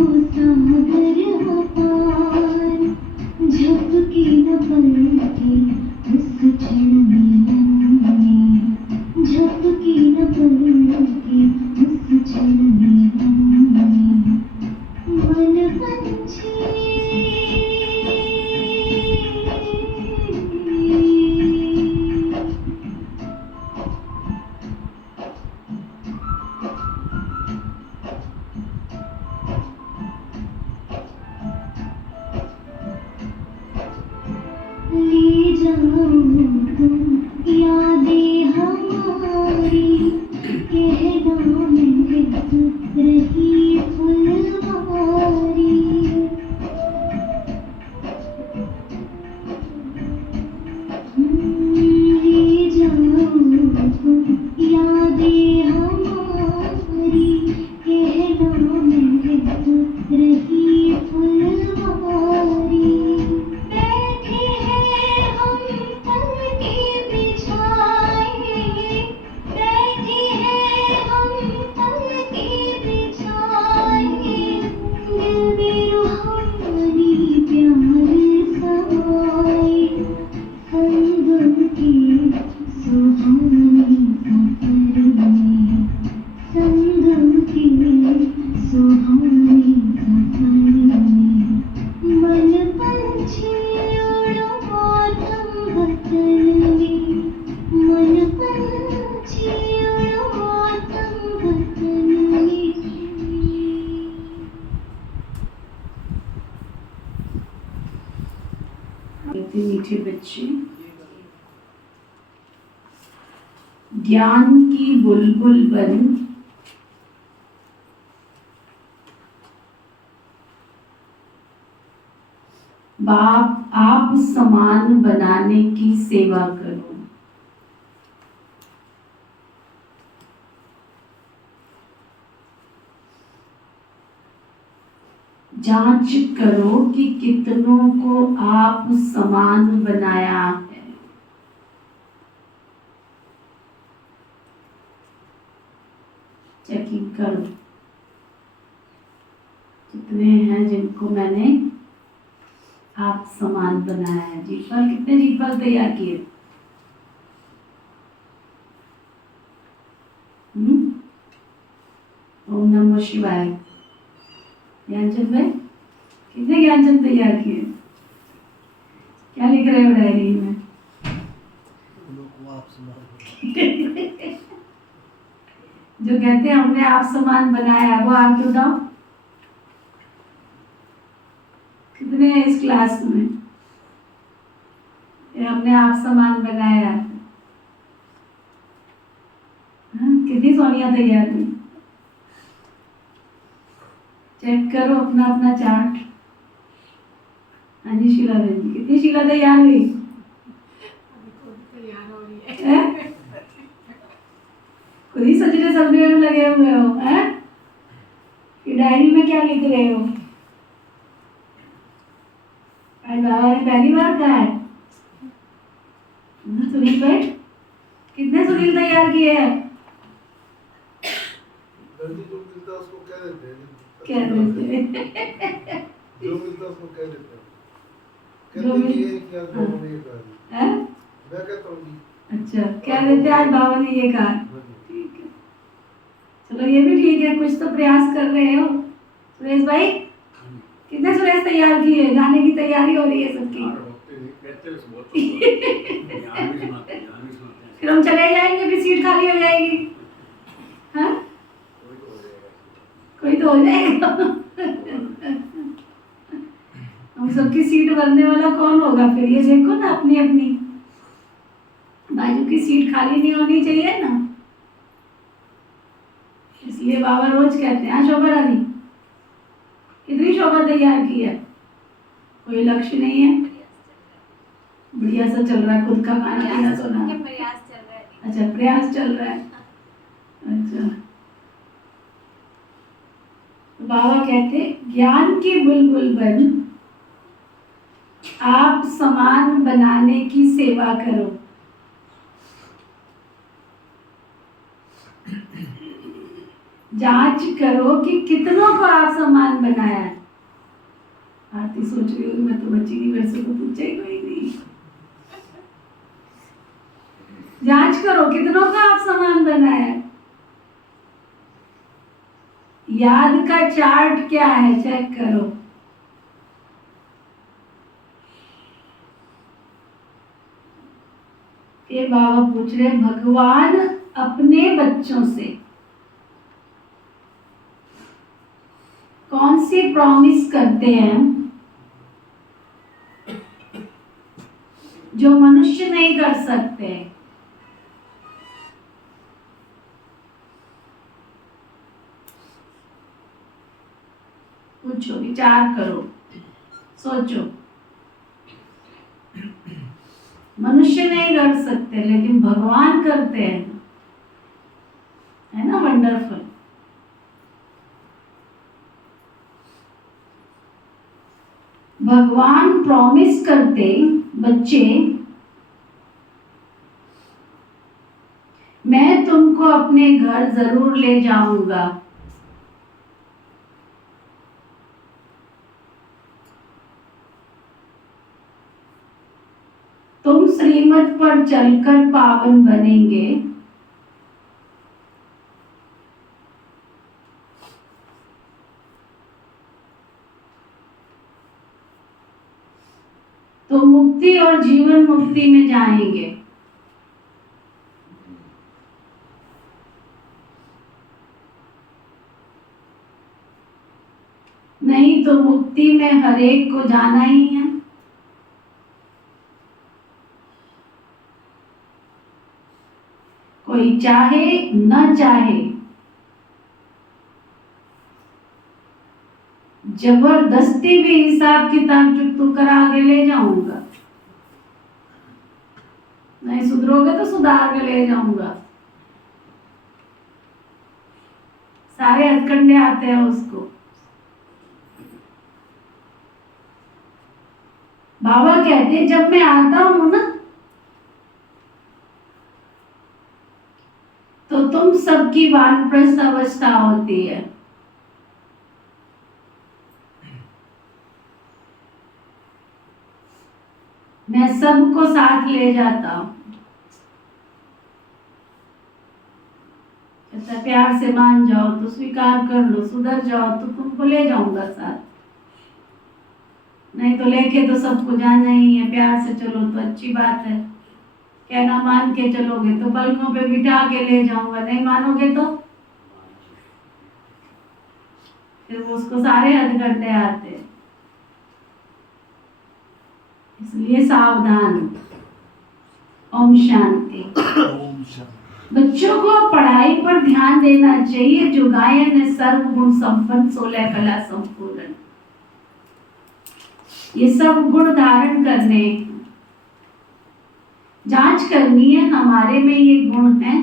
सागर अपार, झपकी न पलके उस क्षण मिलन में, झपकी न पलके उस क्षण मिलन में। मन पंछी ले जाओ तुम यादें हमारी, कहना महक रही फुलवारी। ले जाओ तुम यादें हमारी, कहना महक रही फुलवारी। बैठे हैं हम पलके बिछाए, बैठे हैं हम पलके बिछाए, दिल में रूहानी प्यार समाए। संगम के सुहाने सफर में, संगम के सुहाने सफर में। मन पंछी उड़ो आत्म वतन में, मन पंछी उड़ो आत्म वतन में। इतने मीठे बच्चे, ज्ञान की बुलबुल बन बाप आप समान बनाने की सेवा करो। जांच करो कि कितनों को आप समान बनाया है। चेकिंग करो कितने हैं जिनको मैंने आप समान बनाया है। जीपल कितने जीपल तैयार किए? ओम नमः शिवाय। ज्ञानचंद भाई कितने ज्ञानचंद तैयार किए? क्या लिख रहे हो डायरी में? जो कहते हैं हमने आप समान बनाया, वो आप बताओ कितने हैं इस क्लास में? ये हमने आप समान बनाया। कितनी सोनिया तैयार हुई? चेक करो अपना अपना चार्ट। हाँ जी शीला बहन जी, कितनी शीला तैयार हुई? खुद ही सजने सजने में लगे हुए हो हैं? कि डायरी में क्या लिख रहे हो? आज बाबा ने पहली बार कहा है। सुनील भाई कितने सुनील तैयार किए हैं? जो मिलता है उसको कह देते हैं। क्या देते हैं? जो मिलता है उसको कह देते हैं। जो कहते मिल- हैं कि आज बाबा ने ये कहा। हैं? मैं कहता हूँ जी। अच्छा क्या देते हैं आज बाबा ने ये कहा? हाँ जी। ठीक है, चलो ये भी ठीक है, कुछ तो प्रयास कर रहे हो। सुरेश भाई कितने सुरेश तैयार किए? जाने की तैयारी हो रही है सबकी। फिर हम चले जाएंगे, फिर सीट खाली हो जाएगी। हाँ कोई तो हो जाएगा। हम सबकी सीट भरने वाला कौन होगा फिर? ये देखो ना अपनी अपनी बाजू की सीट खाली नहीं होनी चाहिए ना, इसलिए बाबा रोज कहते हैं। शोभा रानी कितनी शोभा तैयार की है? कोई लक्ष्य नहीं है, बढ़िया सा चल रहा है, खुद का खाना पीना सोना। प्रयास चल रहा है। अच्छा प्रयास चल रहा है। अच्छा बाबा कहते ज्ञान की बुलबुल बन आप समान बनाने की सेवा करो। जांच करो कि कितनों को आप समान बनाया है। आरती सोच रही हूँ मैं तो बच्ची की, मेरे से तो पूछे ही कोई नहीं। जांच करो कितनों का आप समान बनाया है। याद का चार्ट क्या है, चेक करो। ये बाबा पूछ रहे भगवान अपने बच्चों से कौन सी प्रॉमिस करते हैं जो मनुष्य नहीं कर सकते। पूछो, विचार करो, सोचो। मनुष्य नहीं कर सकते लेकिन भगवान करते हैं, है ना वंडरफुल। भगवान प्रॉमिस करते बच्चे, मैं तुमको अपने घर जरूर ले जाऊंगा। तुम श्रीमत पर चलकर पावन बनेंगे। तो मुक्ति और जीवन मुक्ति में जाएंगे। नहीं तो मुक्ति में हर एक को जाना ही है। कोई चाहे न चाहे, जबरदस्ती भी हिसाब किताब चुकतू करा के ले जाऊंगा। नहीं सुधरोगे तो सुधार के ले जाऊंगा। सारे हथकंडे आते हैं उसको। बाबा कहते हैं जब मैं आता हूं ना तो तुम सबकी वानप्रस्थ अवस्था होती है। मैं सबको साथ ले जाता हूं। अच्छा प्यार से मान जाओ तो स्वीकार कर लो, सुधर जाओ तो तुमको ले जाऊंगा साथ। नहीं तो लेके तो सबको जाना ही है। प्यार से चलो तो अच्छी बात है, कहना मान के चलोगे तो पलकों पे बिठा के ले जाऊंगा। नहीं मानोगे तो फिर उसको सारे हथकंडे आते हैं। इसलिए सावधान। ओम शांति। बच्चों को पढ़ाई पर ध्यान देना चाहिए। जो गायन है सर्व गुण संपन्न 16 कला संपूर्ण, ये सब गुण धारण करने, जांच करनी है हमारे में ये गुण है।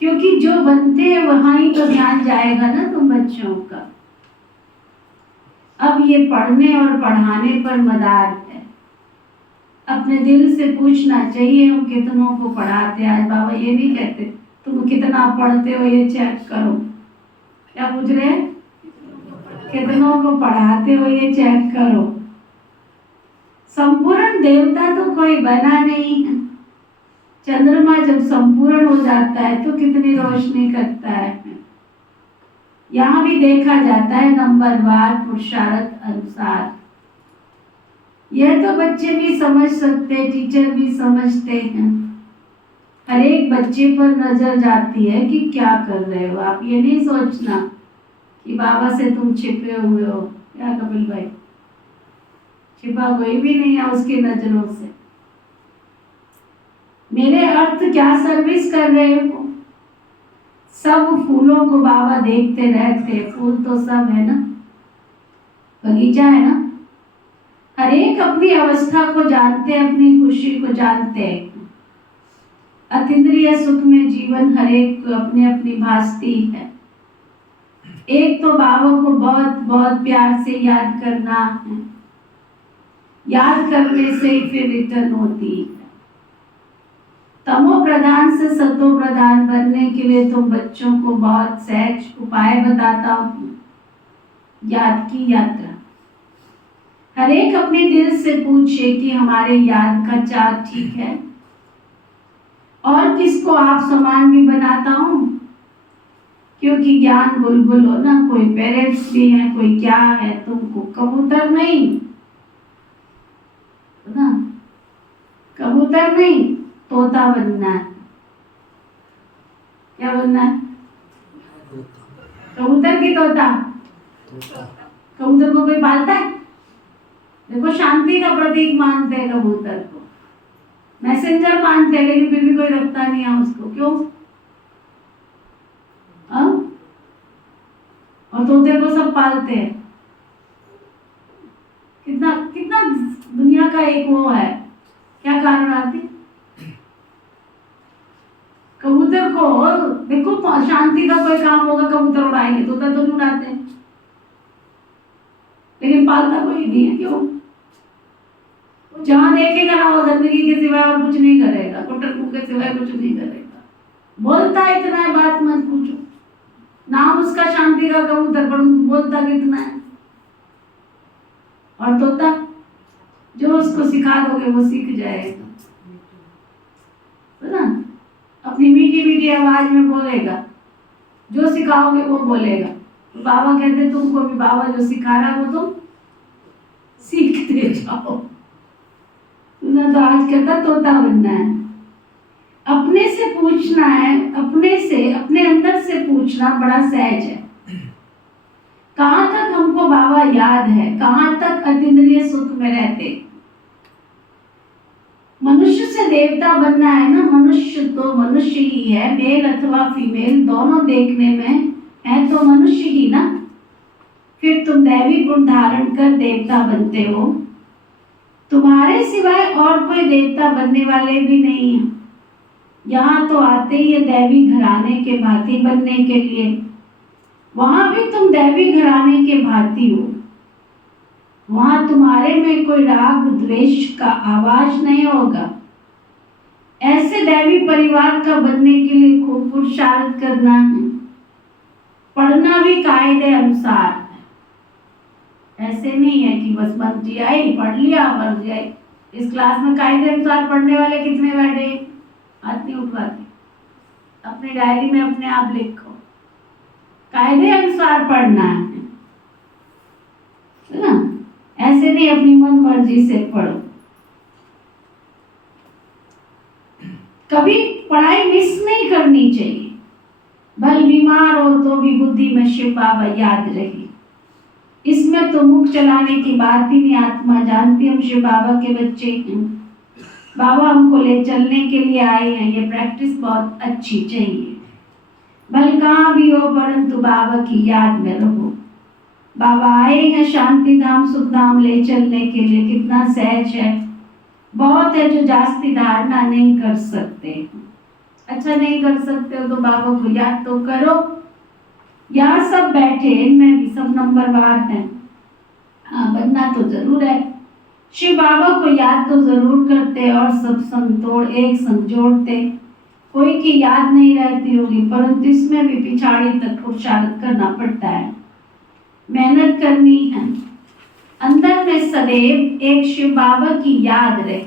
क्योंकि जो बनते हैं वहां ही तो ध्यान जाएगा ना तुम बच्चों का। अब ये पढ़ने और पढ़ाने पर मदार है। अपने दिल से पूछना चाहिए हम कितनों को पढ़ाते। आज बाबा ये नहीं कहते तुम कितना पढ़ते हो ये चेक करो। क्या पूछ रहे हैं? कितनों को पढ़ाते हो ये चेक करो। संपूर्ण देवता तो कोई बना नहीं है। चंद्रमा जब संपूर्ण हो जाता है तो कितनी रोशनी करता है। यहाँ भी देखा जाता है नंबरवार पुरुषार्थ अनुसार। यह तो बच्चे भी समझ सकते हैं, टीचर भी समझते हैं। हर एक बच्चे पर नजर जाती है कि क्या कर रहे हो आप। ये नहीं सोचना कि बाबा से तुम छिपे हुए हो। क्या कपिल भाई, छिपा कोई भी नहीं है उसकी नजरों से। मेरे अर्थ क्या सर्विस कर रहे हो। सब फूलों को बाबा देखते रहते। फूल तो सब है ना, बगीचा है ना। हर एक अपनी अवस्था को जानते हैं, अपनी खुशी को जानते हैं। अतीन्द्रिय सुख में जीवन हर एक को अपनी अपनी भासती है। एक तो बाबा को बहुत बहुत प्यार से याद करना है। याद करने से ही फिर रिटर्न होती है। तमो प्रधान से सतो प्रधान बनने के लिए तुम बच्चों को बहुत सहज उपाय बताता हूँ। याद की यात्रा। हर एक अपने दिल से पूछे कि हमारे याद का चार्ट ठीक है और किसको आप समान भी बनाता हूँ, क्योंकि ज्ञान बुलबुल हो ना, कोई पेरेंट्स भी है, कोई क्या है, तुमको कबूतर नहीं ना, कबूतर नहीं तोता बनना है। क्या बनना है? कबूतर की तोता? कबूतर को कोई पालता है? देखो शांति का प्रतीक मानते हैं कबूतर को, मैसेंजर मानते हैं, लेकिन फिर भी कोई रखता नहीं है उसको। क्यों? और तोते को सब पालते हैं। कितना कितना दुनिया का एक वो है, क्या कारण आती? कबूतर को देखो, शांति का कोई काम होगा कबूतर उड़ाएंगे, तोता तो नहीं उड़ाते हैं, लेकिन पालता कोई नहीं है। क्यों? जहां देखेगा ना वो गंदगी के सिवाय और कुछ नहीं करेगा, कुटर के सिवाय कुछ नहीं करेगा। बोलता इतना है, बात मत पूछो। नाम उसका शांति का कबूतर, पर बोलता कितना है। और तोता जो उसको सिखा दोगे वो सीख जाएगा, है ना? अपनी मीठी मीठी आवाज में बोलेगा, जो सिखाओगे वो बोलेगा। बाबा कहते तुमको भी बाबा जो सिखा रहा है वो तुम सीखते जाओ ना। तो आज कहता तोता बनना है, अपने से पूछना है, अपने से, अपने अंदर से पूछना बड़ा सहज है। कहाँ तक हमको बाबा याद है, कहाँ तक अतीन्द्रिय सुख में रहते। मनुष्य से देवता बनना है ना, मनुष्य तो मनुष्य ही है, मेल अथवा फीमेल दोनों देखने में है तो मनुष्य ही ना। फिर तुम दैवी गुण धारण कर देवता बनते हो। तुम्हारे सिवाय और कोई देवता बनने वाले भी नहीं है। यहाँ तो आते ही है दैवी घराने के भांति बनने के लिए, वहां भी तुम दैवी घराने के भांति हो। वहां तुम्हारे में कोई राग द्वेष का आवाज नहीं होगा। ऐसे दैवी परिवार का बनने के लिए खूब पुरुषार्थ करना है, पढ़ना भी कायदे अनुसार। ऐसे नहीं है कि बस मंत्री आई पढ़ लिया पढ़ जाए। इस क्लास में कायदे अनुसार पढ़ने वाले कितने बैठे? हाथ नहीं उठवाते। अपनी डायरी में अपने आप लिखो, कायदे अनुसार पढ़ना है ना। ऐसे नहीं अपनी मन मर्जी से पढ़ो। कभी पढ़ाई मिस नहीं करनी चाहिए। भल बीमार हो तो भी बुद्धि में शिव बाबा याद रही। इसमें तो मुख चलाने की बात ही नहीं, आत्मा जानती हम शिव बाबा के बच्चे हैं। बाबा हमको ले चलने के लिए आए हैं, ये प्रैक्टिस बहुत अच्छी चाहिए। भल कहाँ भी हो परंतु बाबा की याद में रहो। बाबा आए हैं शांति धाम सुख धाम ले चलने के लिए। कितना सहज है, बहुत है जो जास्ती धारणा नहीं कर सकते। अच्छा नहीं कर सकते हो तो बाबा को याद तो करो। यहाँ सब बैठे, इनमें भी सब नंबरवार हैं। हाँ, बनना तो जरूर है। शिव बाबा को याद तो जरूर करते और सब संग तोड़ एक संग जोड़ते। कोई की याद नहीं रहती होगी, परंतु इसमें भी पिछाड़ी तक पुरुषार्थ करना पड़ता है, मेहनत करनी है। अंदर में सदैव एक शिव बाबा की याद रहे।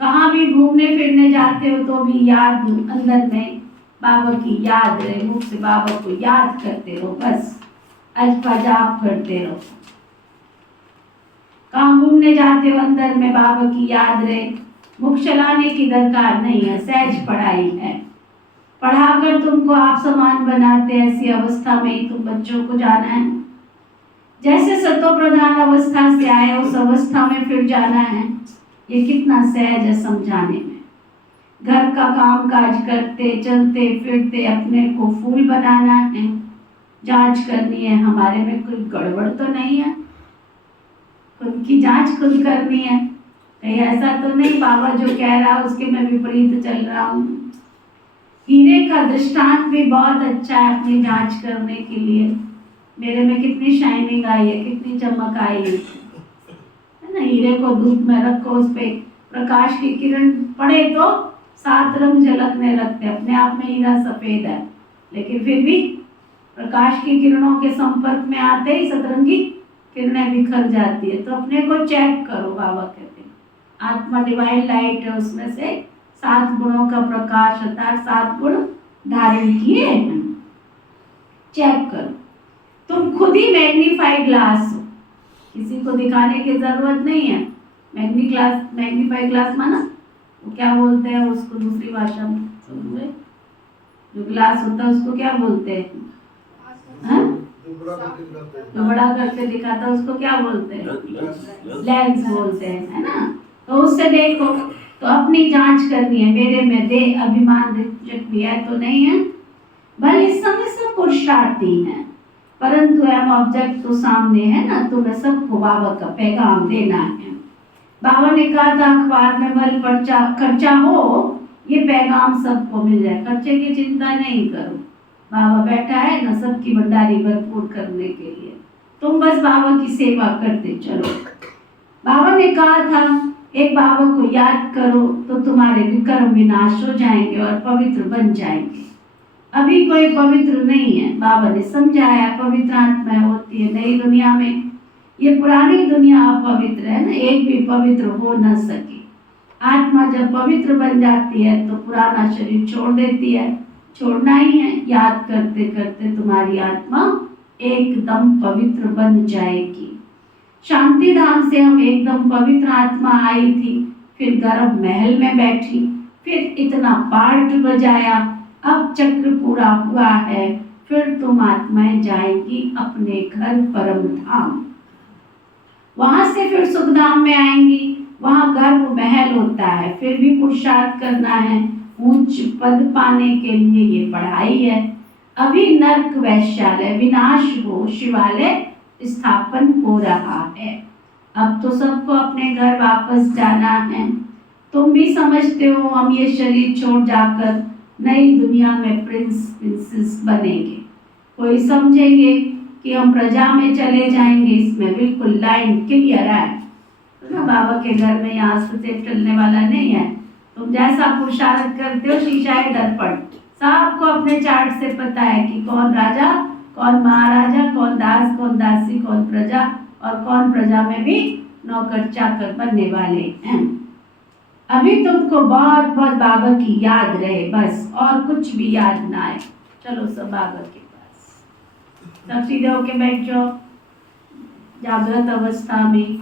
कहाँ भी घूमने फिरने जाते हो तो भी याद अंदर में बाबा की याद रहे। मुख से बाबा को याद करते रहो, बस अजपा जाप करते रहो। कहाँ घूमने जाते हो अंदर में बाबा की याद रहे। मुख चलाने की दरकार नहीं है, सहज पढ़ाई है। पढ़ाकर तुमको आप समान बनाते, ऐसी अवस्था में ही तुम बच्चों को जाना है। जैसे सतो प्रधान अवस्था से आए उस अवस्था में फिर जाना है। ये कितना सहज है समझाने में। घर का काम काज करते चलते फिरते अपने को फूल बनाना है। जांच करनी है हमारे में कोई गड़बड़ तो नहीं है, खुद की जांच खुद करनी है। कहीं ऐसा तो नहीं बाबा जो कह रहा है उसके मैं विपरीत चल रहा हूँ। हीरे का दृष्टांत भी बहुत अच्छा है अपनी जांच करने के लिए। मेरे में कितनी शाइनिंग आई है, कितनी चमक आई है ना। हीरे को धूप में रखो, उस पे प्रकाश की किरण पड़े तो 7 रंग झलकने लगते हैं, अपने आप में हीरा सफेद है, लेकिन फिर भी प्रकाश की किरणों के संपर्क में आते ही सतरंगी किरणें बिखर जाती है। तो अपने को चेक करो, बाबा कहते हैं आत्मा डिवाइन लाइट है, उसमें से 7 गुणों का प्रकाश अर्थात 7 गुण धारण किए हैं। चेक करो, तुम खुद ही मैग्नीफाइड ग्लास हो, किसी को दिखाने की जरूरत नहीं है। मैग्नीफाइड ग्लास माना वो क्या बोलते हैं उसको दूसरी भाषा में, समझे? जो ग्लास होता है उसको क्या बोलते हैं? हाँ? जो बड़ा करके दिखाता है उसको क्या बोलते हैं? लेंस बोलते हैं, है ना? तो उससे देखो, तो अपनी जांच करनी है, मेरे में देह अभिमान रिजेक्ट भी है तो नहीं है। भले इस समय सब पुरुषार्थी हैं, परंतु एम ऑब्जेक्ट तो सामने है ना, तुम्हें सबको बाबा का पैगाम देना है। बाबा ने कहा था अखबार में भले खर्चा हो, ये पैगाम सबको मिल जाए, खर्चे की चिंता नहीं करो। बाबा बैठा है ना सबकी भंडारी भरपूर करने के लिए, तुम बस बाबा की सेवा करते चलो। बाबा ने कहा था एक बाबा को याद करो तो तुम्हारे विकर्म विनाश हो जाएंगे और पवित्र बन जाएंगे। अभी कोई पवित्र नहीं है, बाबा ने समझाया पवित्र आत्मा होती है नई दुनिया में, ये पुरानी दुनिया अपवित्र है ना, एक भी पवित्र हो न सके। आत्मा जब पवित्र बन जाती है तो पुराना शरीर छोड़ देती है, छोड़ना ही है। याद करते करते तुम्हारी आत्मा एकदम पवित्र बन जाएगी। शांति धाम से हम एकदम पवित्र आत्मा आई थी, फिर गर्भ महल में बैठी, फिर इतना पार्ट बजाया, अब चक्र पूरा हुआ है, फिर तुम आत्माएं जाएंगी अपने घर परम धाम। वहां से फिर सुखधाम में आएंगी, वहां गर्भ महल होता है, फिर भी पुरुषार्थ करना है, उच्च पद पाने के लिए ये पढ़ाई है। अभी नरक वैश्यालय विनाश हो, शिवालय स्थापन हो रहा है। अब तो सबको अपने घर वापस जाना है। तुम भी समझते हो हम ये शरीर छोड़ जाकर नई दुनिया में प्रिंस प्रिंसेस बनेंगे। कोई समझेंगे कि हम प्रजा में चले जाएंगे, इसमें बिल्कुल लाइन क्लियर है तो ना, बाबा के घर में यहाँ से चलने वाला नहीं है। तुम जैसा पुरुषार्थ करते हो शीशा है दर्पण, सबको अपने चार्ट से पता है कि कौन राजा कौन महाराजा, कौन दास कौन दासी, कौन प्रजा, और कौन प्रजा में भी नौकर चाकर बनने वाले हैं। अभी तुमको बहुत बहुत बाबा की याद रहे बस, और कुछ भी याद ना आए। चलो सब बाबा के पास, सब सीधे होके बैठ जाओ जागृत अवस्था में।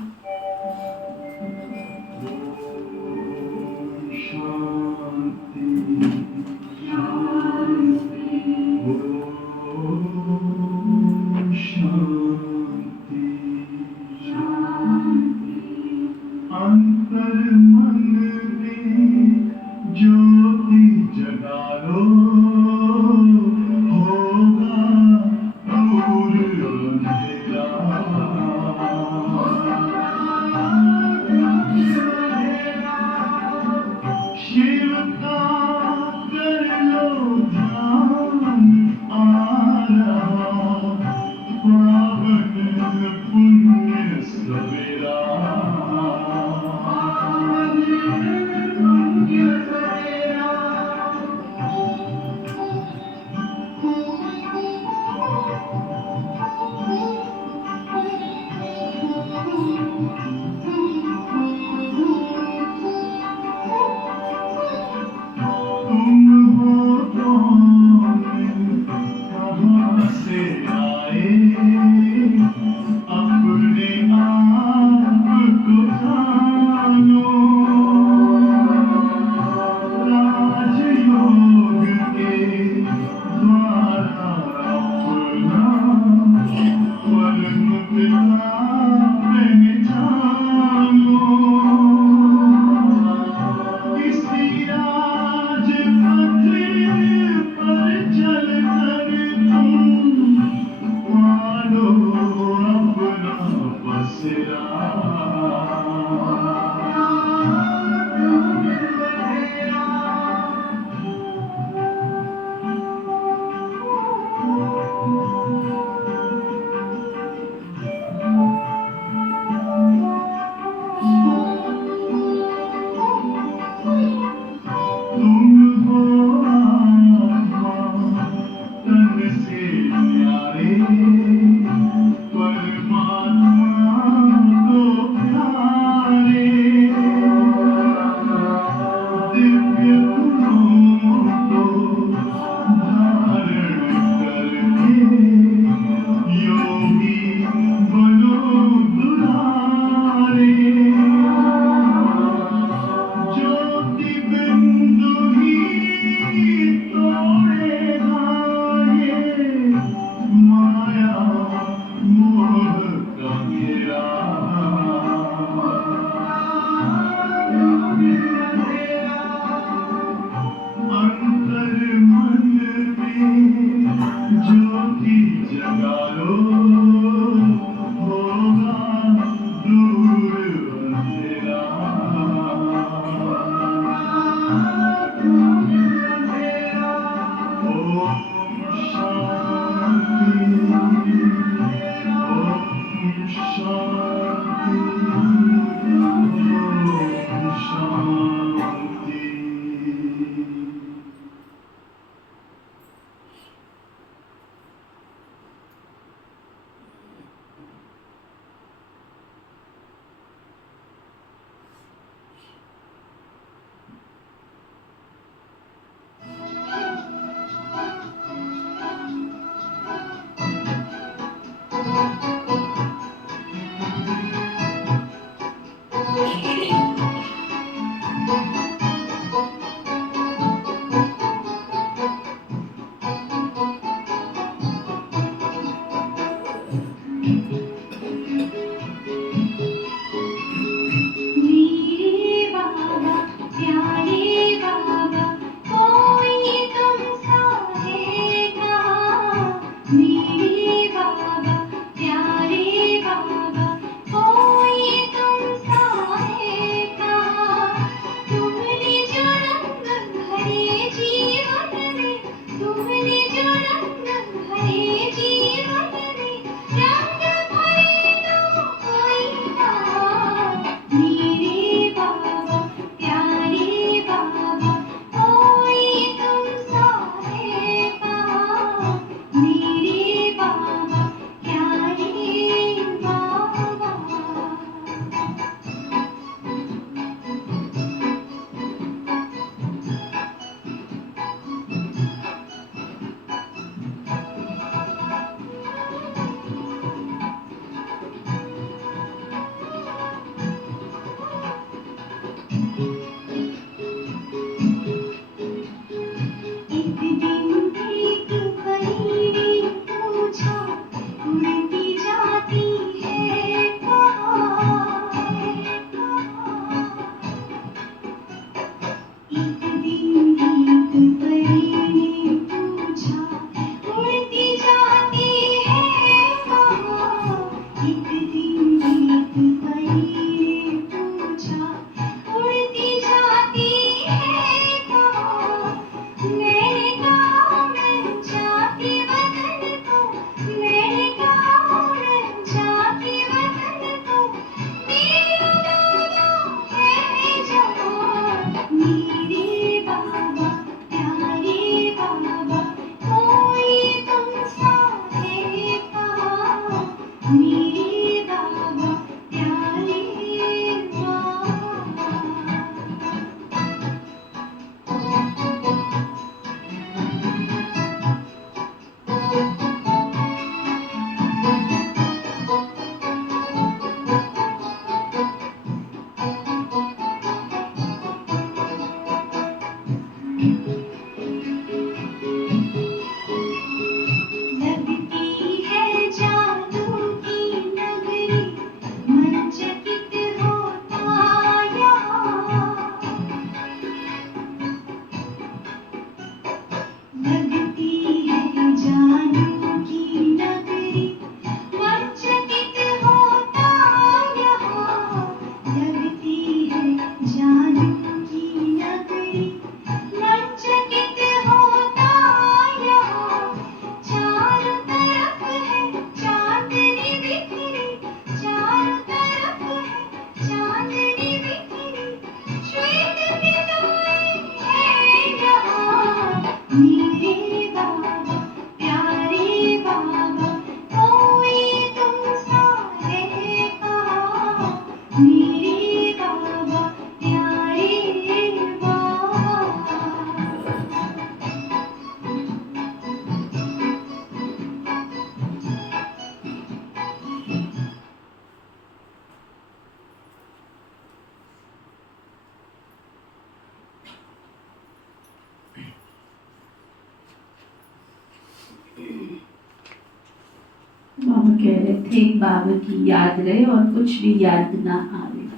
कह रहे थे बाबा की याद रहे और कुछ भी याद ना आवे,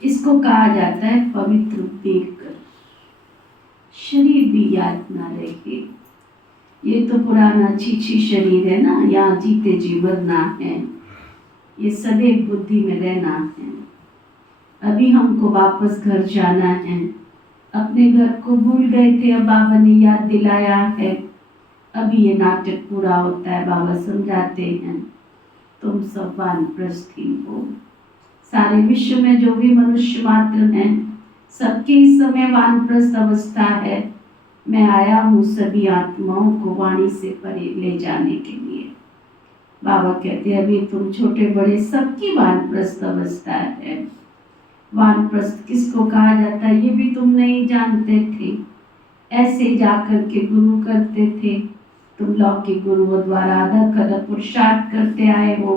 इसको कहा जाता है पवित्र देखकर शरीर भी याद ना रहे। ये तो पुराना छीछी शरीर है ना, यहाँ जीते जी मरना है, ये सदैव बुद्धि में रहना है। अभी हमको वापस घर जाना है, अपने घर को भूल गए थे, अब बाबा ने याद दिलाया है। अभी ये नाटक पूरा होता है, बाबा समझाते हैं तुम सब वानप्रस्थी हो। सारे विश्व में जो भी मनुष्य मात्र हैं, सबकी इस समय वानप्रस्थ अवस्था है। मैं आया हूँ सभी आत्माओं को वाणी से परे ले जाने के लिए। बाबा कहते हैं अभी तुम छोटे बड़े सबकी वानप्रस्थ अवस्था है। वानप्रस्थ किसको कहा जाता है ये भी तुम नहीं जानते थे। ऐसे जाकर के गुरु करते थे, तुम लौकिक गुरुओं द्वारा आधा कदम पुरुषार्थ करते आए हो,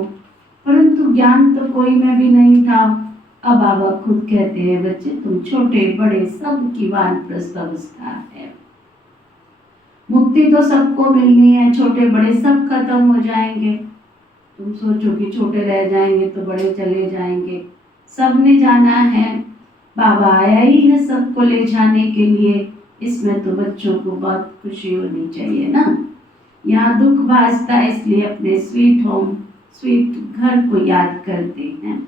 परंतु ज्ञान तो कोई में भी नहीं था। अब बाबा खुद कहते हैं बच्चे तुम छोटे बड़े सबकी वानप्रस्थ अवस्था है। मुक्ति तो सबको मिलनी है, छोटे बड़े सब खत्म हो जाएंगे। तुम सोचो कि छोटे रह जाएंगे तो बड़े चले जाएंगे, सबने जाना है। बाबा आया ही है सबको ले जाने के लिए, इसमें तो बच्चों को बहुत खुशी होनी चाहिए ना। यहाँ दुख भासता है इसलिए अपने स्वीट होम स्वीट घर को याद करते हैं।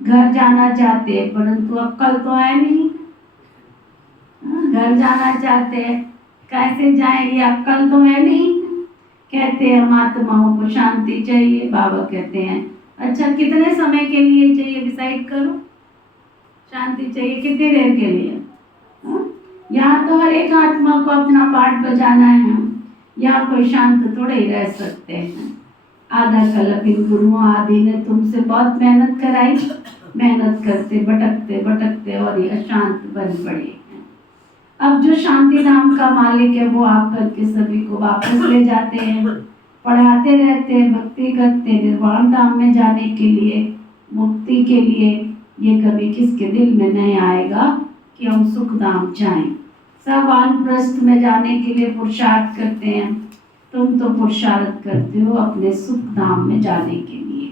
घर जाना चाहते हैं परंतु अक्कल तो है नहीं। घर जाना चाहते हैं, कैसे जाएंगे, अक्कल तो है नहीं। कहते हैं हम आत्माओं को शांति चाहिए। बाबा कहते हैं अच्छा कितने समय के लिए चाहिए डिसाइड करो, शांति चाहिए कितनी देर के लिए। यहाँ तो हर एक आत्मा को अपना पार्ट बजाना है, यहाँ कोई शांत थोड़े ही रह सकते हैं। आधा कल्प इन गुरुओं आदि ने तुमसे बहुत मेहनत कराई, मेहनत करते भटकते भटकते और ये अशांत बन पड़े हैं। अब जो शांति नाम का मालिक है वो आकर के सभी को वापस ले जाते हैं, पढ़ाते रहते हैं, भक्ति करते हैं निर्वाण धाम में जाने के लिए, मुक्ति के लिए। ये कभी किसके दिल में नहीं आएगा कि हम सुख धाम जाएं। सब वानप्रस्थ में जाने के लिए पुरुषार्थ करते हैं, तुम तो पुरुषार्थ करते हो अपने सुख धाम में जाने के लिए।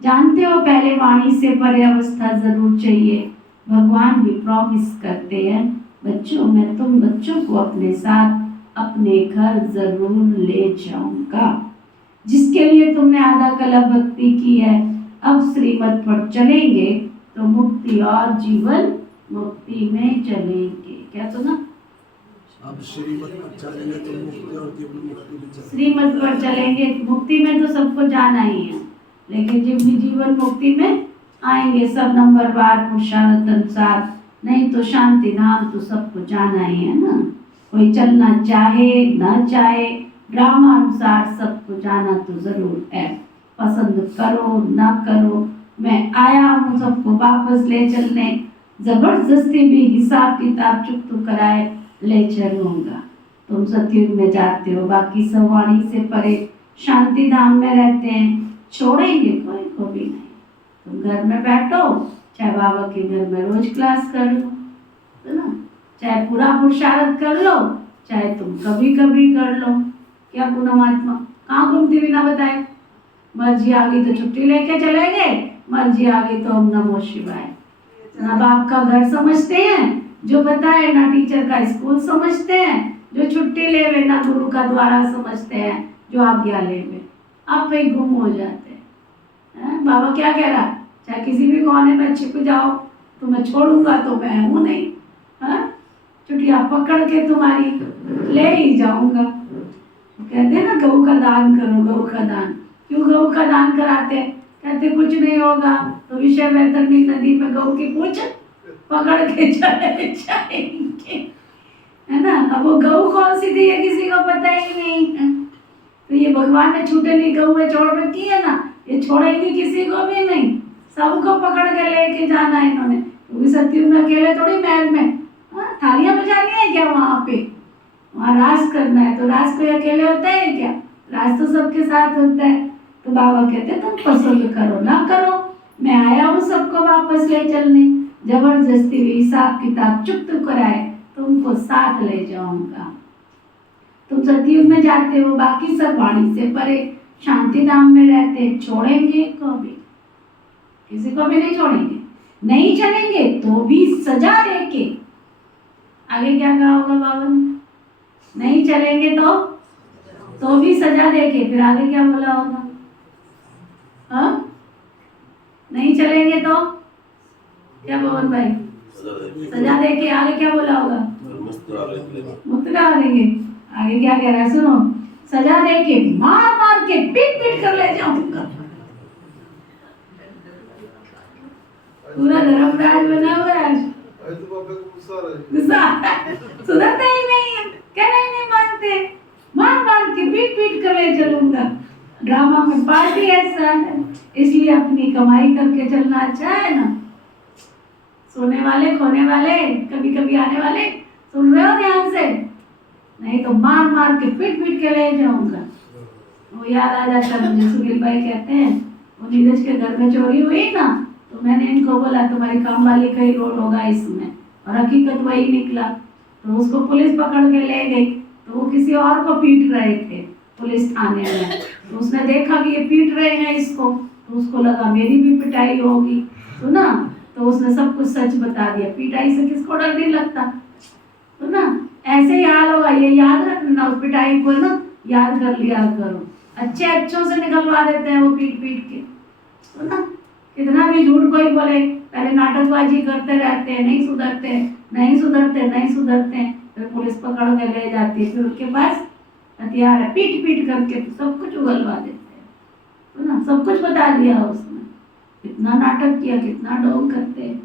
जानते हो पहले वाणी से परे अवस्था जरूर चाहिए। भगवान भी प्रॉमिस करते हैं बच्चों मैं तुम बच्चों को अपने साथ अपने घर जरूर ले जाऊंगा। जिसके लिए तुमने आधा कल्प भक्ति की है, अब श्रीमत पर चलेंगे तो मुक्ति और जीवन मुक्ति में चलेंगे। क्या सुना? अब श्रीमत पर चलेंगे तो मुक्ति और जीवन मुक्ति में चलेंगे। श्रीमत पर चलेंगे, मुक्ति में तो सबको जाना ही है, लेकिन जब भी जीवन मुक्ति में आएंगे सब नंबरवार पुरुषार्थ अनुसार, नहीं तो शांति धाम तो सबको जाना ही है ना। कोई चलना चाहे ना चाहे, ड्रामा अनुसार सबको जाना तो जरूर है। पसंद करो ना करो, मैं आया हूँ सबको वापस ले चलने। जबरदस्ती भी हिसाब किताब चुप कराए ले चलूंगा। तुम सतयुग में जाते हो, बाकी सब वाणी से परे शांति धाम में रहते हैं, छोड़ेंगे कोई को भी नहीं। तुम घर में बैठो, चाहे बाबा के घर में रोज क्लास कर लो, है ना, चाहे पूरा पुरुषार्थ कर लो, चाहे तुम कभी कभी कर लो। क्या पुनमात्मा कहाँ घूमती बिना बताए? मर्जी आ गई तो छुट्टी लेके चले गए, मर्जी आ गई तो हम नमो शिवाय। ना बाप का घर समझते हैं जो बताए, ना टीचर का स्कूल समझते हैं जो छुट्टी लेवे, ना गुरु का द्वारा समझते हैं जो आज्ञा लेवे। आप पे गुम हो जाते हैं। बाबा क्या कह रहा, चाहे किसी भी कोने में छिप जाओ, तुम्हें छोड़ूंगा तो मैं हूँ नहीं। छुट्टियाँ पकड़ के तुम्हारी ले ही जाऊंगा। कहते हैं ना गऊ का दान करो, गऊ का दान। क्यों गऊ का दान कराते? कहते कुछ नहीं होगा तो विषय वैतरणी नदी पे गऊ की पूंछ पकड़ के चले जाएंगे, है ना। अब वो गऊ कौन सी थी ये किसी को पता ही नहीं है। तो ये भगवान ने छूटे नहीं गऊ में छोड़ रखी है ना, ये छोड़ेंगे किसी को भी नहीं, सबको पकड़ के लेके जाना है इन्होंने। क्योंकि सतयुग में अकेले थोड़ी महल में थालियां बजानी है क्या? वहाँ पे वहाँ राज करना है तो राज कोई अकेले होता है क्या? राज तो सबके साथ होता है। तो बाबा कहते तुम पसंद करो ना करो, मैं आया हूँ सबको वापस ले चलने। जबरदस्ती हिसाब किताब चुप कराए तुमको साथ ले जाऊंगा। तुम सतयुग में जाते हो, बाकी सब वाणी से परे शांति धाम में रहते, छोड़ेंगे को भी, किसी को भी नहीं छोड़ेंगे। नहीं चलेंगे तो भी सजा देके, आगे क्या कहा होगा बाबा ने? नहीं चलेंगे तो भी सजा देके, फिर आगे क्या बोला होगा? हाँ, नहीं चलेंगे तो क्या पवन भाई? सजा देके। आगे क्या बोला होगा? मुक्त करा देंगे। आगे क्या कह रहा है सुनो, सजा देके मार मार के पीट पीट कर ले जाऊंगा। पूरा धर्मराज बना हुआ है, गुस्सा सुधरते ही नहीं है, कह रहे नहीं मानते, मार मार के पीट पीट कर ले चलूंगा। ड्रामा में पार्टी ऐसा है, इसलिए अपनी कमाई करके चलना अच्छा है ना। सोने वाले, खोने वाले, कभी कभी आने वाले, सुन रहे हो ध्यान से? नहीं तो मार मार के पीट पीट के ले जाऊंगा। वो याद आ जाता है मुझे, सुनील भाई कहते हैं वो नीरज के घर में चोरी हुई ना, तो मैंने इनको बोला तुम्हारी काम वाली का ही रोल होगा इसमें, और हकीकत वही निकला। तो उसको पुलिस पकड़ के ले गई, तो वो किसी और को पीट रहे थे पुलिस थाने में। तो उसने देखा कि ये पीट रहे हैं इसको, तो उसको लगा मेरी भी पिटाई होगी, तो ना, तो उसने सब कुछ सच बता दिया। पिटाई से किसको डर नहीं लगता, तो ना ऐसे ही हाल होगा। ये याद रखना, उस पिटाई को ना याद कर लिया करो। अच्छे अच्छों से निकलवा देते हैं वो पीट पीट के, तो ना कितना भी झूठ कोई बोले, पहले नाटकबाजी करते रहते हैं, नहीं सुधरते नहीं सुधरते नहीं सुधरते, फिर पुलिस पकड़ के ले जाती है, फिर उनके पास हथियार है, पीट पीट करके सब कुछ उगलवा देते हैं, तो ना सब कुछ बता दिया उसने, कितना नाटक किया, कितना ढोंग करते हैं।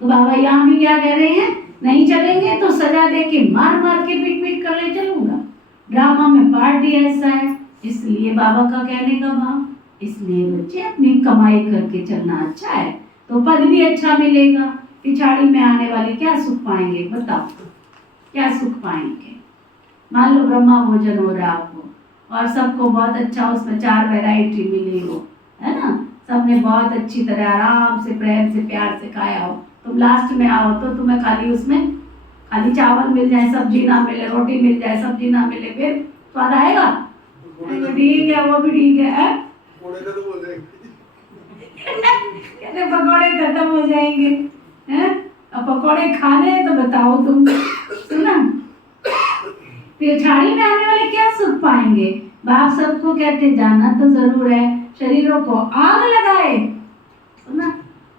तो बाबा यहाँ भी क्या कह रहे हैं, नहीं चलेंगे तो सजा दे के मार मार के पीट पीट कर ले चलूंगा। ड्रामा में पार्टी ऐसा है, इसलिए बाबा का कहने का भाव, इसलिए बच्चे अपनी कमाई करके चलना अच्छा है, तो पद भी अच्छा मिलेगा। पिछाड़ी में आने वाले क्या सुख पाएंगे बताओ, क्या सुख पाएंगे? मान लो ब्रह्मा भोजन हो रहा हो और सबको बहुत अच्छा उसमें 4 वैरायटी मिली हो, है ना, सबने बहुत अच्छी तरह आराम से प्रेम से प्यार से खाया हो, तुम लास्ट में आओ तो तुम्हें खाली उसमें खाली चावल मिल जाए, सब्जी ना मिले, रोटी मिल जाए, सब्जी ना मिले, फिर स्वाद आएगा? ठीक है, वो भी ठीक है। कहते पकौड़े खत्म हो जाएंगे हैं, अब पकौड़े खाने हैं तो बताओ तुम, सुना? फिर छाड़ी में आने वाले क्या सुख पाएंगे? बाप सबको कहते जाना तो जरूर है, शरीरों को आग लगाए, सुना?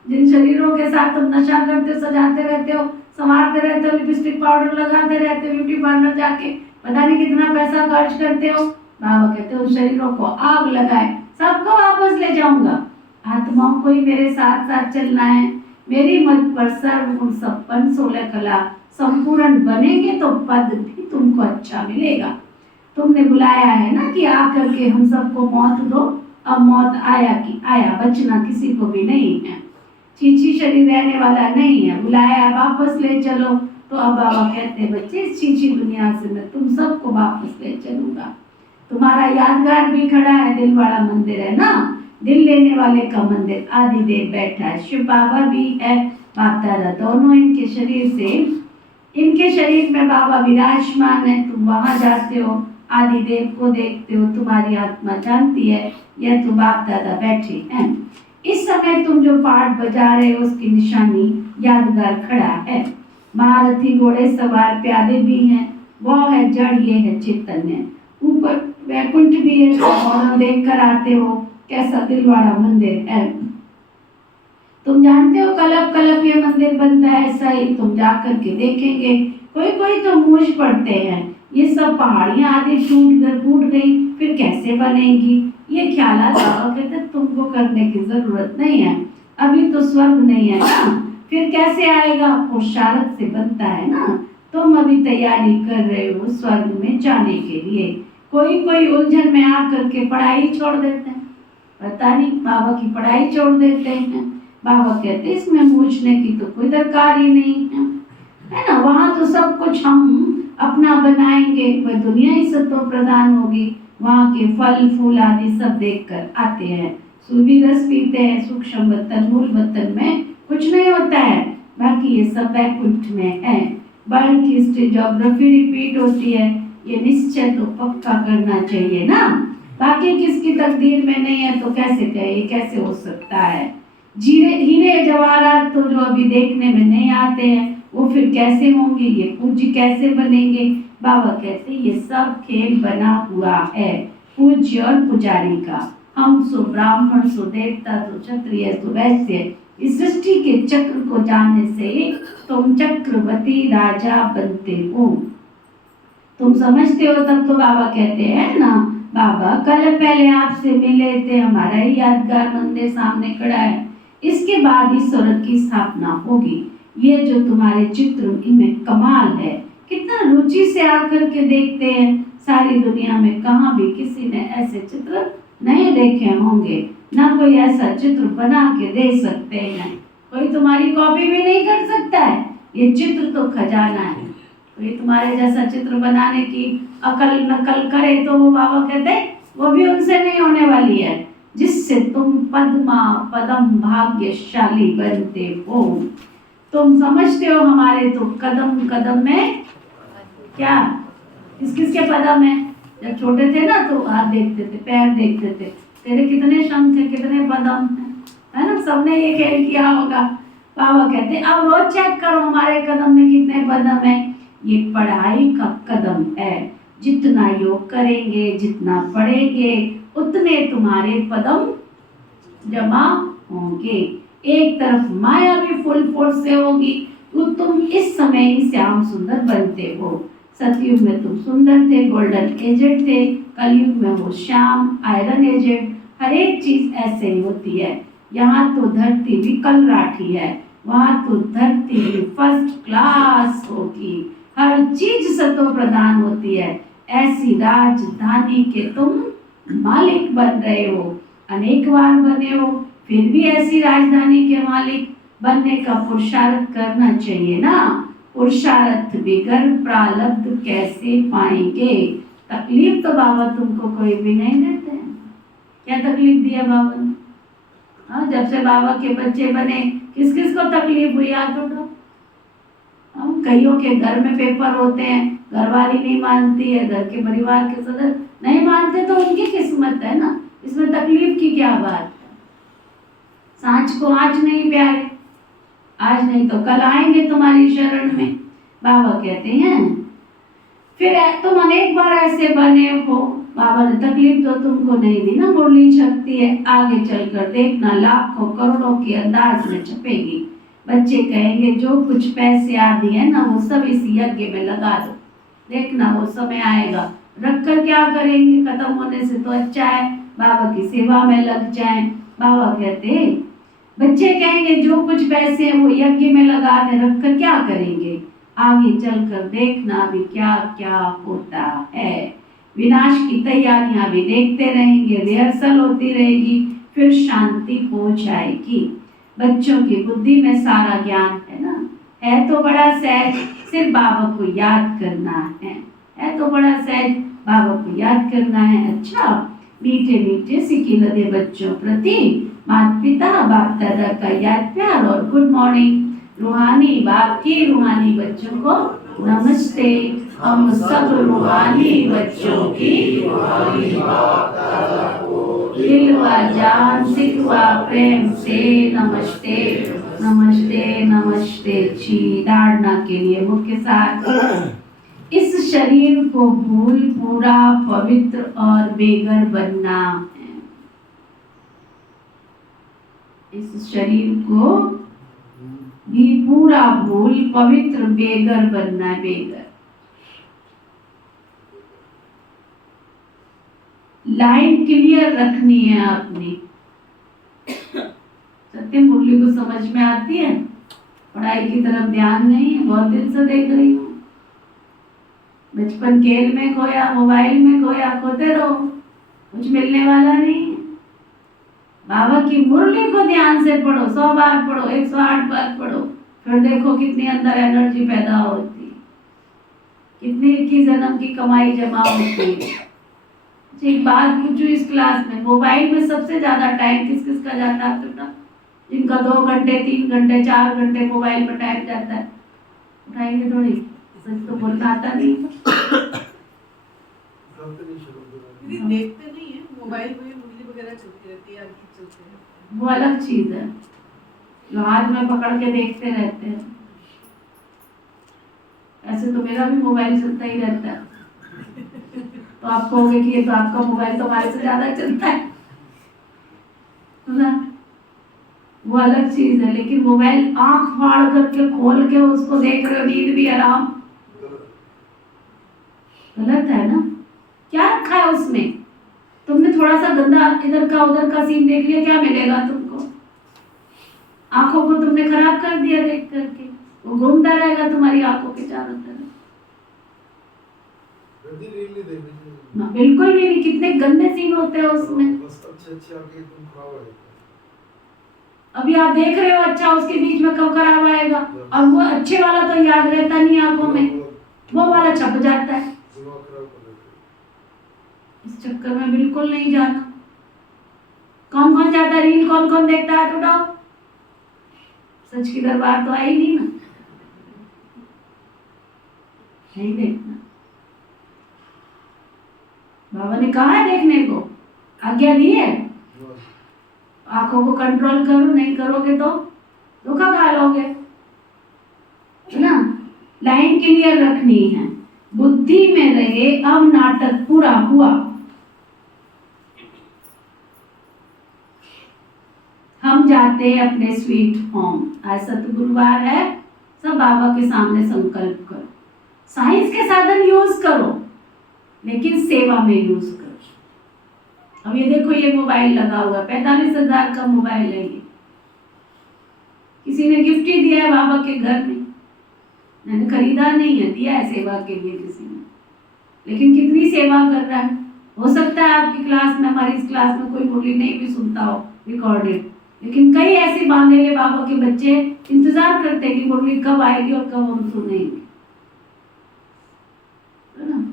जिन शरीरों के साथ तुम नशा करते, सजाते रहते हो, संवारते रहते हो, लिपस्टिक पाउडर लगाते रहते हो, ब्यूटी पार्लर जाके पता नहीं कितना पैसा खर्च करते हो, बाबा कहते हो शरीरों को आग लगाए, सबको वापस ले जाऊंगा। आत्माओं को ही मेरे साथ साथ चलना है, मेरी मत पर सर्वगुण संपन्न 16 कला संपूर्ण बनेंगे तो पद भी तुमको अच्छा मिलेगा। तुमने बुलाया है ना कि आकर के हम सबको मौत दो, अब मौत आया कि आया, बचना किसी को भी नहीं है, चीची शरीर रहने वाला नहीं है, बुलाया वापस ले चलो। तो अब बाबा कहते हैं बच्चे इस चीची दुनिया से मैं तुम सबको वापस ले चलूंगा। तुम्हारा यादगार भी खड़ा है, दिल वाला मंदिर है ना, दिल लेने वाले का मंदिर, आदिदेव बैठा है, शिव बाबा भी है, बाप दादा दोनों इनके शरीर से, इनके शरीर में बाबा विराजमान है। तुम वहां जाते हो, आदिदेव को देखते हो, तुम्हारी आत्मा जानती है यह तो बाप दादा बैठे हैं। इस समय तुम जो पाठ बजा रहे हो उसकी निशानी यादगार खड़ा है। महारथी घोड़े सवार प्यादे भी हैं, वो है जड़, ये है चैतन्य, ऊपर वैकुंठ भी है, और देख कर आते हो कैसा दिलवाड़ा मंदिर है। तुम जानते हो कलप कलप ये मंदिर बनता है, ऐसा ही तुम जाकर के देखेंगे। कोई कोई तो मूझ पड़ते हैं, ये सब पहाड़ियां आदि टूट गई फिर कैसे बनेगी, ये ख्याल कहते तुमको करने की जरूरत नहीं है, अभी तो स्वर्ग नहीं है ना, फिर कैसे आएगा? पुरुषार्थ से बनता है ना, तुम अभी तैयारी कर रहे हो स्वर्ग में जाने के लिए। कोई कोई उलझन में आकर के पढ़ाई छोड़ देते हैं, पता नहीं बाबा की पढ़ाई छोड़ देते हैं। बाबा कहते इसमें पूछने की तो कोई दरकार ही नहीं है ना, वहाँ तो सब कुछ हम अपना बनाएंगे, वह दुनिया ही सत्व प्रदान होगी, वहाँ के फल फूल आदि सब देखकर आते हैं, सूबी रस पीते हैं, सूक्ष्म बर्तन मूल बर्तन में कुछ नहीं होता है, बाकी ये सब वैकुंठ में है। वर्ल्ड की ज्योग्राफी रिपीट होती है, ये निश्चय तो पक्का करना चाहिए ना। बाकी किसकी तकदीर में नहीं है तो कैसे कहे, ये कैसे हो सकता है। हीरे हीरे जवाहरात तो जो अभी देखने में नहीं आते हैं वो फिर कैसे होंगे, ये पूज्य कैसे बनेंगे। बाबा कहते ये सब खेल बना हुआ है पूज्य और पुजारी का। हम सो ब्राह्मण सो देवता सो क्षत्रिय सो वैश्य, इस सृष्टि के चक्र को जानने से तुम चक्रवर्ती राजा बनते हो। तुम समझते हो तब तो बाबा कहते हैं ना, बाबा कल पहले आपसे मिले थे, हमारा ही यादगार मंदिर सामने खड़ा है, इसके बाद ही स्वर्ग की स्थापना होगी। ये जो तुम्हारे चित्र इनमें कमाल है, कितना रुचि से आकर के देखते हैं। सारी दुनिया में कहाँ भी किसी ने ऐसे चित्र नहीं देखे होंगे, ना कोई ऐसा चित्र बना के दे सकते हैं, कोई तुम्हारी कॉपी भी नहीं कर सकता है। ये चित्र तो खजाना है, कोई तुम्हारे जैसा चित्र बनाने की अकल नकल करे तो वो बाबा कहते वो भी उनसे नहीं होने वाली है, जिससे तुम पद्मा पदम भाग्यशाली बनते हो। तुम समझते हो हमारे तो कदम कदम में क्या, किस किस के पदम है। जब छोटे थे ना तो हाथ देखते थे, पैर देखते थे, तेरे कितने शंख थे, कितने पदम है ना, सबने ये खेल किया होगा। बाबा कहते अब रोज चेक करो हमारे कदम में कितने पदम है। ये पढ़ाई का कदम है, जितना योग करेंगे, जितना पढ़ेंगे, उतने तुम्हारे पदम जमा होंगे। एक तरफ माया भी फुल फोर्स से होगी, तो तुम इस समय ही श्याम सुंदर बनते हो। सतयुग में तुम सुंदर थे, गोल्डन एजेड थे, कलयुग में हो श्याम आयरन एजेड। हर एक चीज ऐसे ही होती है। यहाँ तो धरती भी कलराठी है, वहाँ तो धरती भी फर्स्ट क्लास होगी, हर चीज सतो प्रधान होती है। ऐसी राजधानी के तुम मालिक बन रहे हो, अनेक बार बने हो, फिर भी ऐसी राजधानी के मालिक बनने का पुरुषार्थ करना चाहिए ना। पुरुषार्थ बिगर प्रारब्ध कैसे पाएंगे। तकलीफ तो बाबा तुमको कोई भी नहीं देते हैं। क्या तकलीफ दिया बाबा ने? हाँ, जब से बाबा के बच्चे बने किस किस को तकलीफ हुई, हाथ उठाओ। कईयों के घर में पेपर होते हैं, घरवाली नहीं मानती है, घर के परिवार के सदस्य नहीं मानते, तो उनकी किस्मत है ना, इसमें तकलीफ की क्या बात है। सांच को आज नहीं प्यारे, आज नहीं तो कल आएंगे तुम्हारी शरण में। बाबा कहते हैं फिर तुम अनेक बार ऐसे बने हो, बाबा ने तकलीफ तो तुमको नहीं दी ना, मुरली छपती है, आगे चलकर देखना लाखों करोड़ों के अंदाज में छपेगी। बच्चे कहेंगे जो कुछ पैसे आदि है ना वो सब इस यज्ञ में लगा दो, देखना वो समय आएगा। रख कर क्या करेंगे, खत्म होने से तो अच्छा है बाबा की सेवा में लग जाएं। बाबा कहते बच्चे कहेंगे जो कुछ पैसे हैं वो यज्ञ में लगा दे, रख कर क्या करेंगे, आगे चलकर देखना भी क्या क्या होता है। विनाश की तैयारियां भी देखते रहेंगे, रिहर्सल होती रहेगी, फिर शांति हो जाएगी। बच्चों की बुद्धि में सारा ज्ञान है ना, है तो बड़ा सहज, सिर्फ बाबा को याद करना है तो बड़ा सहज, बाबा को याद करना है। अच्छा, मीठे मीठे सिकी लदे बच्चों प्रति माता पिता बाप दादा का याद प्यार और गुड मॉर्निंग। रूहानी बाप के रूहानी बच्चों को नमस्ते। हम सब रूहानी बच्चों की रूहानी बाप दादा को दिल व जान सिखवा प्रेम से नमस्ते नमस्ते नमस्ते जी। धारणा के लिए मुख्य सार, इस शरीर को भूल पूरा पवित्र और बेघर बनना है। इस शरीर को भी पूरा भूल पवित्र बेघर बनना है, बेघर। लाइन क्लियर रखनी है अपनी। सत्य मुरली को समझ में आती है, पढ़ाई की तरफ ध्यान नहीं है, बहुत दिन से देख रही हूँ। बचपन खेल में खोया, मोबाइल में खोया, खोते रहो, कुछ मिलने वाला नहीं है। बाबा की मुरली को ध्यान से पढ़ो, 100 बार पढ़ो, 108 बार पढ़ो, फिर देखो कितनी अंदर एनर्जी पैदा होती है, कितनी 21 जन्म की कमाई जमा होती है। एक बात पूछू, इस क्लास में मोबाइल में सबसे ज्यादा टाइम किस किस का जाता है? तो जिनका 2 घंटे 3 घंटे 4 घंटे मोबाइल पर टाइम जाता है, उठाएंगे थोड़ी, सच तो बोलना आता नहीं। देखते नहीं है मोबाइल में मूवी वगैरह चलती रहती है, गीत चलते हैं। वो अलग चीज है, जो हाथ में पकड़ के देखते रहते हैं। ऐसे तो मेरा भी मोबाइल चलता ही रहता है, तो आप कहोगे कि ये तो आपका मोबाइल तो हमारे से ज्यादा चलता है ना, वो अलग चीज है। लेकिन मोबाइल आंख फाड़ करके खोल के उसको देख रहे हो, नींद भी आराम, गलत है ना। क्या रखा है उसमें? तुमने थोड़ा सा गंदा इधर का उधर का सीन देख लिया, क्या मिलेगा तुमको? आंखों को तुमने खराब कर दिया देख करके, वो घूमता रहेगा तुम्हारी आंखों के चारों तरफ। बिल्कुल भी नहीं, कितने गंदे सीन होते हैं उसमें। अभी आप देख रहे हो अच्छा, उसके बीच में कब खराब आएगा, और वो अच्छे वाला तो याद रहता नहीं आंखों में, वो वाला छप जाता है। इस चक्कर में बिल्कुल नहीं जाना। कौन कौन जाता है रील, कौन कौन देखता है? तो उठाओ, सच की दरबार तो आई नहीं ना, नहीं देखना। बाबा ने कहा है देखने को, आज्ञा दी है। आंखों को कंट्रोल करो, नहीं करोगे तो धोखा खा लोगे, है ना। लाइन क्लियर रखनी है, बुद्धि में रहे अब नाटक पूरा हुआ। हम जाते हैं अपने स्वीट होम। आज सतगुरुवार है, सब बाबा के सामने संकल्प करो। साइंस के साधन यूज करो, लेकिन सेवा में यूज करो। अब ये देखो, ये मोबाइल लगा हुआ 45,000 का मोबाइल है ये, किसी ने गिफ्ट ही दिया है बाबा के घर में, मैंने खरीदा नहीं है, दिया है सेवा के लिए किसी ने। लेकिन कितनी सेवा कर रहा है। हो सकता है आपकी क्लास में, हमारी इस क्लास में कोई मुरली नहीं भी सुनता हो रिकॉर्डेड, लेकिन कई ऐसे बांधेले बाबा के बच्चे इंतजार करते हैं कि मुरली कब आएगी और कब हम सुनेंगे, है ना।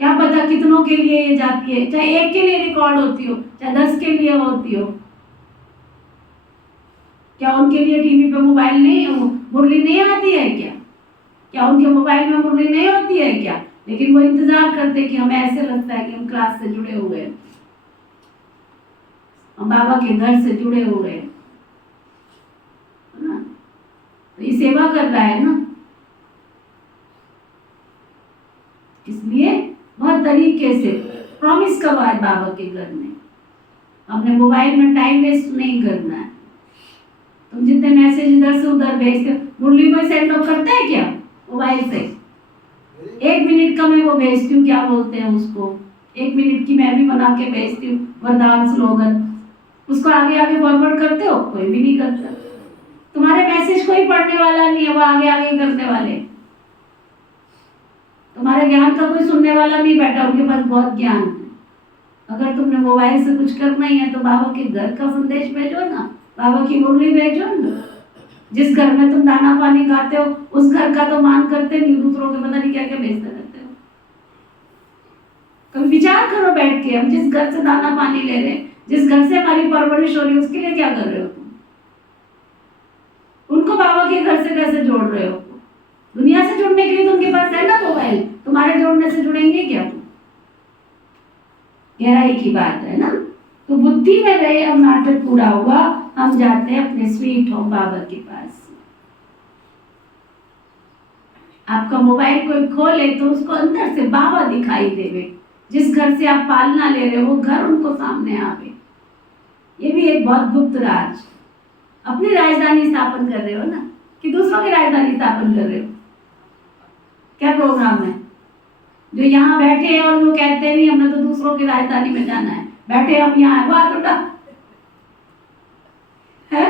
क्या पता कितनों के लिए ये जाती है, चाहे एक के लिए रिकॉर्ड होती हो, चाहे 10 के लिए होती हो। क्या उनके लिए टीवी पे मोबाइल नहीं, मुरली नहीं आती है क्या? क्या उनके मोबाइल में मुरली नहीं होती है क्या? लेकिन वो इंतजार करते कि हमें ऐसे लगता है कि हम क्लास से जुड़े हुए हैं, हम बाबा के घर से जुड़े हुए हैं, है ना। तो ये सेवा कर रहा है ना, इसलिए बहुत तरीके से प्रॉमिस करवाए बाबा के घर में। अपने मोबाइल में टाइम वेस्ट नहीं करना है। तुम जितने मैसेज इधर से उधर भेजते, मुरली को सेंड ऑफ करते हैं क्या मोबाइल से? 1 मिनट का मैं वो भेजती हूँ, क्या बोलते हैं उसको, 1 मिनट की मैं भी बना के भेजती हूँ, वरदान स्लोगन, उसको आगे आगे फॉरवर्ड करते हो? कोई भी नहीं करता। तुम्हारे मैसेज कोई पढ़ने वाला नहीं है, वो आगे आगे करने वाले। तुम्हारे ज्ञान का कोई सुनने वाला नहीं बैठा, उनके पास बहुत ज्ञान है। अगर तुमने मोबाइल से कुछ करना ही है तो बाबा के घर का संदेश भेजो ना, बाबा की मुरली भेजो ना। जिस घर में तुम दाना पानी खाते हो उस घर का तो मान करते नहीं, दूसरों के पता नहीं क्या क्या भेजते रहते हो। कभी विचार करो बैठ के, हम जिस घर से दाना पानी ले रहे हैं, जिस घर से हमारी परवरिश हो रही है, उसके लिए क्या कर रहे हो तुम? उनको बाबा के घर से कैसे जोड़ रहे हो? दुनिया से जुड़ने के लिए तो उनके पास है ना मोबाइल, तुम्हारे जोड़ने से जुड़ेंगे क्या तुम? गहराई की बात है ना। तो बुद्धि में रहे अब नाटक पूरा हुआ, हम जाते हैं अपने स्वीट होम बाबा के पास। आपका मोबाइल कोई खोले तो उसको अंदर से बाबा दिखाई देवे, जिस घर से आप पालना ले रहे हो वो घर उनको सामने आवे। ये भी एक बहुत गुप्त राज। अपनी राजधानी स्थापन कर रहे हो ना, कि दूसरों की राजधानी स्थापन कर रहे हो? क्या प्रोग्राम है? जो यहाँ बैठे हैं और वो कहते नहीं हमने तो दूसरों की राजधानी में जाना है, बैठे हम यहाँ बात उठा है।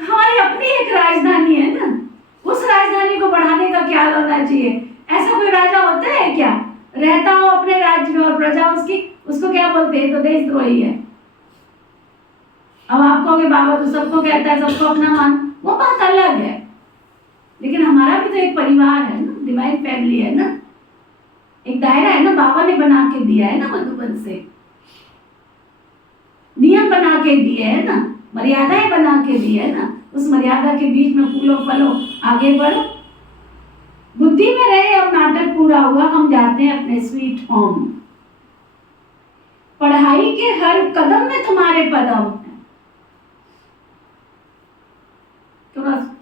हमारी अपनी एक राजधानी है ना, उस राजधानी को बढ़ाने का क्या होना चाहिए? ऐसा कोई राजा होता है क्या रहता हो अपने राज्य में और प्रजा उसकी, उसको क्या बोलते हैं? तो देशद्रोही है। अब आप कहोगे बाबा तो सबको कहता है, सबको अपना मान, वो बात अलग है। लेकिन हमारा भी तो एक परिवार है ना, डिवाइन फैमिली है ना, एक दायरा है ना, बाबा ने बना के दिया है ना, मधुबन से नियम बना के दिए है ना, मर्यादाएं बना के दी है ना। उस मर्यादा के बीच में फूलो फलो, आगे बढ़ो। बुद्धि में रहे अब नाटक पूरा हुआ, हम जाते हैं अपने स्वीट होम। पढ़ाई के हर कदम में तुम्हारे पदम है।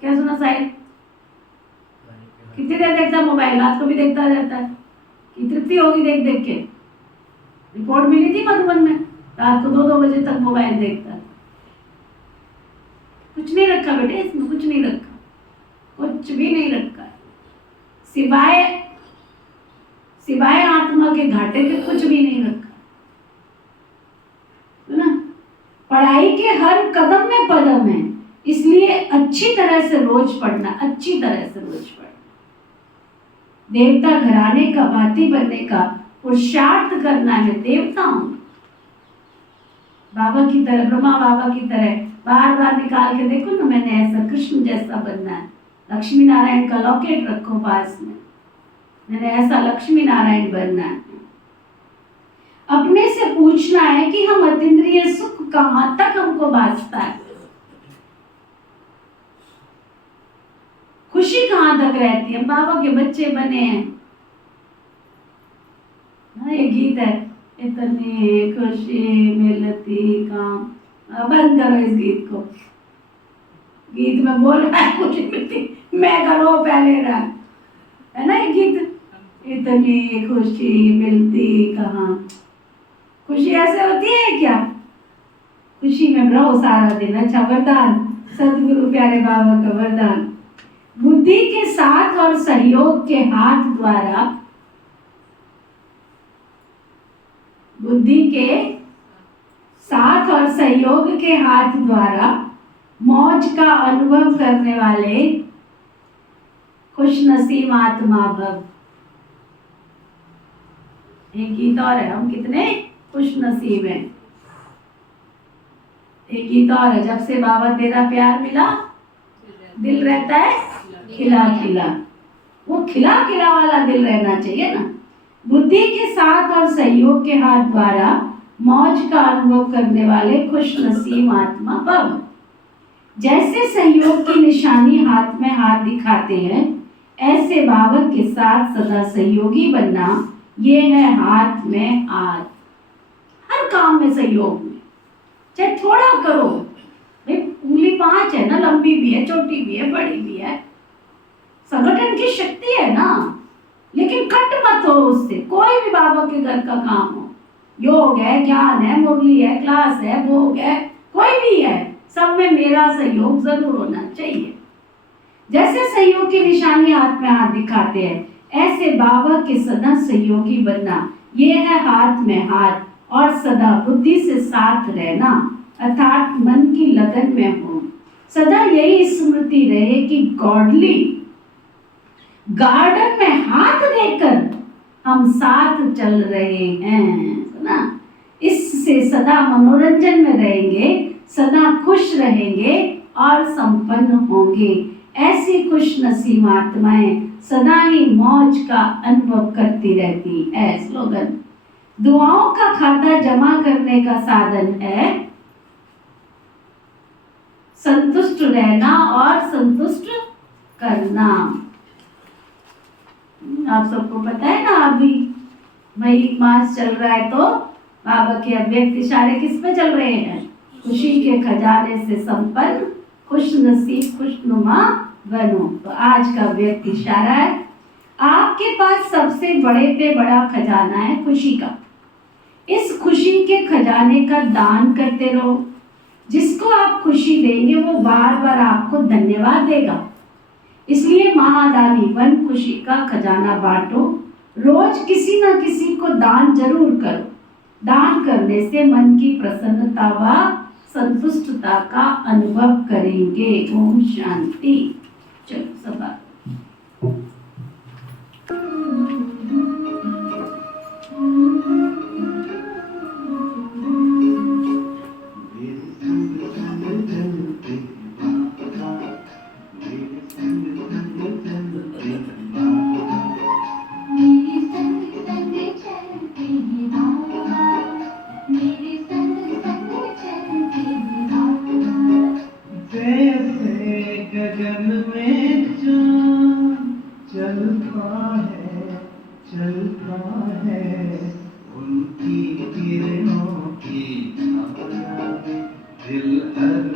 क्या सुना साहिब? कितनी देर देखता मोबाइल? रात को भी देखता रहता है। कि तृप्ति होगी देख देख के। रिपोर्ट मिली थी मधुबन में, रात को 2-2 बजे तक मोबाइल देखता है। कुछ नहीं रखा बेटे इसमें, कुछ नहीं रखा, कुछ भी नहीं रखा है, सिवाय आत्मा के घाटे के कुछ भी नहीं रखा है ना। पढ़ाई के हर कदम में पदम है, इसलिए अच्छी तरह से रोज पढ़ना, अच्छी तरह से रोज पढ़ना। देवता घराने का भांति बनने का पुरुषार्थ करना है। देवताओं बाबा की तरह, ब्रह्मा बाबा की तरह बार बार निकाल के देखो ना, मैंने ऐसा कृष्ण जैसा बनना है। लक्ष्मी नारायण का लॉकेट रखो पास में, मैंने ऐसा लक्ष्मी नारायण बनना है। अपने से पूछना है कि हम अतीन्द्रिय सुख कहाँ तक हमको बांचता है, खुशी कहाँ तक रहती है। बाबा के बच्चे बने हैं। ये गीत है, इतनी खुशी मिलती कहाँ। बंद करो इस गीत को, गीत में बोल रहा है खुशी मिलती, मैं करो पहले रहा है ना ये गीत। इतनी खुशी मिलती कहाँ। खुशी ऐसे होती है क्या? खुशी में रहो सारा दिन। अच्छा वरदान, सदगुरु प्यारे बाबा का वरदान। बुद्धि के साथ और सहयोग के हाथ द्वारा, बुद्धि के साथ और सहयोग के हाथ द्वारा मौज का अनुभव करने वाले खुशनसीब आत्मा भव। एक गीत और है, हम कितने खुशनसीब हैं। एक गीत और है, जब से बाबा तेरा प्यार मिला दिल रहता है खिला खिला। वो खिला खिला वाला दिल रहना चाहिए ना। बुद्धि के साथ और सहयोग के हाथ द्वारा मौज का अनुभव करने वाले खुशनसीब आत्मा भव। जैसे सहयोग की निशानी हाथ में हाथ दिखाते हैं, ऐसे बाबा के साथ सदा सहयोगी बनना, ये है हाथ में हाथ। हर काम में सहयोग में, चाहे थोड़ा करो भाई। उंगली 5 है ना, लंबी भी है, छोटी भी है, बड़ी भी है। संगठन की शक्ति है ना, लेकिन कट मत हो उससे। कोई भी बाबा के घर का काम हो, योग है, ज्ञान है, मुरली है, क्लास है, भोग है, कोई भी है, सब में मेरा सहयोग जरूर होना चाहिए। जैसे सहयोग की निशानी हाथ में हाथ दिखाते हैं, ऐसे बाबा के सदा सहयोगी बनना, ये है हाथ में हाथ। और सदा बुद्धि से साथ रहना, अर्थात मन की लगन में हो। सदा यही स्मृति रहे कि गॉडली गार्डन में हाथ देकर हम साथ चल रहे हैं ना। इससे सदा मनोरंजन में रहेंगे, सदा खुश रहेंगे और संपन्न होंगे। ऐसी खुश नसीब आत्माएं सदा ही मौज का अनुभव करती रहती है। स्लोगन, दुआओं का खाता जमा करने का साधन है संतुष्ट रहना और संतुष्ट करना। आप सबको पता है ना, अभी मई मास चल रहा है तो बाबा के अव्यक्त इशारे किस पे चल रहे हैं? खुशी के खजाने से संपन्न खुश नसीब खुशनुमा बनो। तो आज का अव्यक्त इशारा है, आपके पास सबसे बड़े पे बड़ा खजाना है खुशी का। इस खुशी के खजाने का दान करते रहो। जिसको आप खुशी देंगे वो बार बार आपको धन्यवाद देगा। इसलिए महादानी बन खुशी का खजाना बांटो। रोज किसी न किसी को दान जरूर करो। दान करने से मन की प्रसन्नता व संतुष्टता का अनुभव करेंगे। ओम शांति। चलो सब उनकी किरणों की छाया में दिल हर